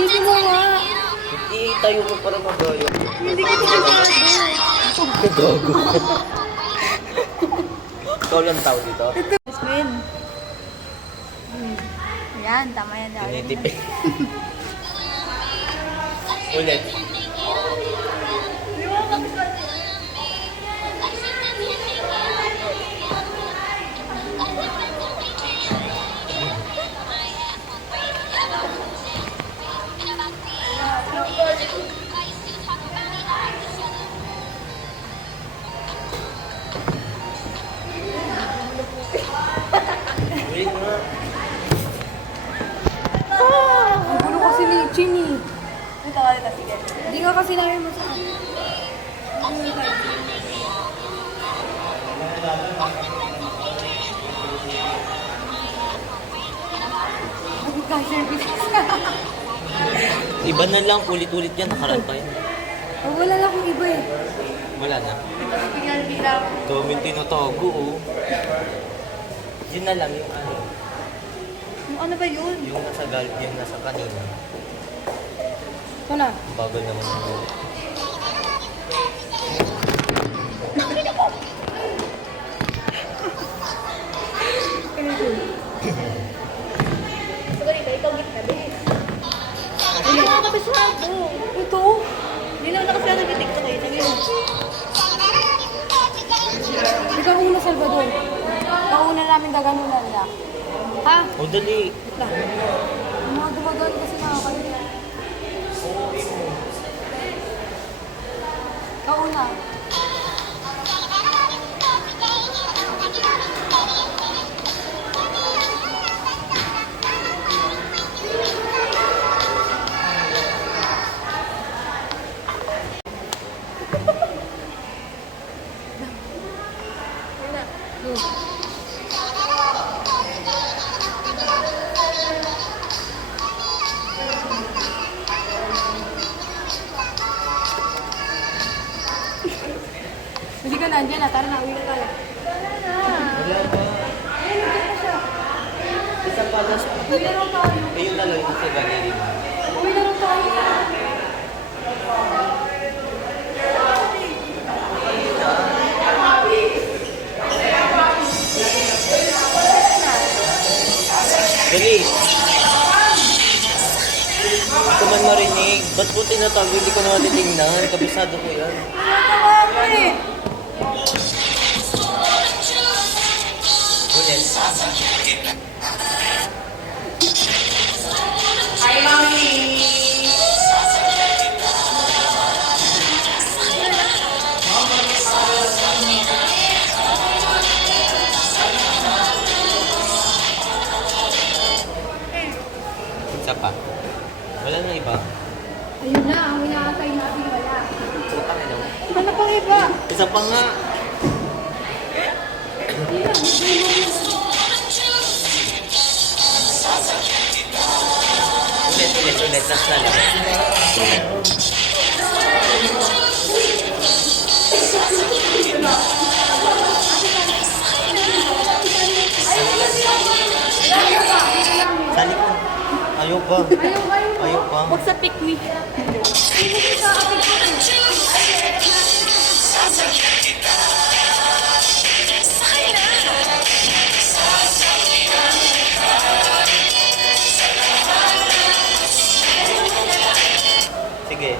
Hindi mo nga. Hindi, tayo mo para magayo. Hindi ko pinagagawa. Gago. Ikaw lang tao dito. Jasmine. Ayan, tama yan. Tinitipid. Ulit. Ulit nga. Ang gulo kasi ni Chin eh. Ito ka dito, sige. Hindi nga kasi namin masakit. Nag-service. Iba na lang, ulit-ulit yan, nakaraan pa yan. Oh, wala lang akong iba eh. Wala na. Pingal-bilang. Dami tinatago, oh. Yun na lang yung ano. Yung ano ba yun? Yung nasa yung nasa kanina. Ito na. Bagal naman yun. Siguro ito, ikaw gitna, bilis. Hindi mo ako kabisado. Ito. Hindi naman ako sila nag-tiktok eh. Nag-yun. Ikaw una, Salvador. Ikaw una namin gaganunan niya. Ha? Oh, dali. Yung mga dumagal kasi nakakalit. Ikaw una. Hindi ka na, andyan na. Tara na, uwi na tayo. Wala pa. Isa pa na siya. Uwi na lang tayo. Ayun na lang yung nasa galeri mo. Uwi na lang tayo. Dali. Hindi ko man marinig. Ba't po tinatago? Hindi ko naman titignan. Kabisado ko yan. Tawa eh. Ulit. Hi, Mami! Isa pa. Wala na iba. Ayun na, ang inaantay natin wala. Putang ina mo. Ano pang iba? Isa pa nga. Ulit. Last na lang. Sali ko. Ayaw pa. Ayaw pa. Huwag sa pick me. Sige.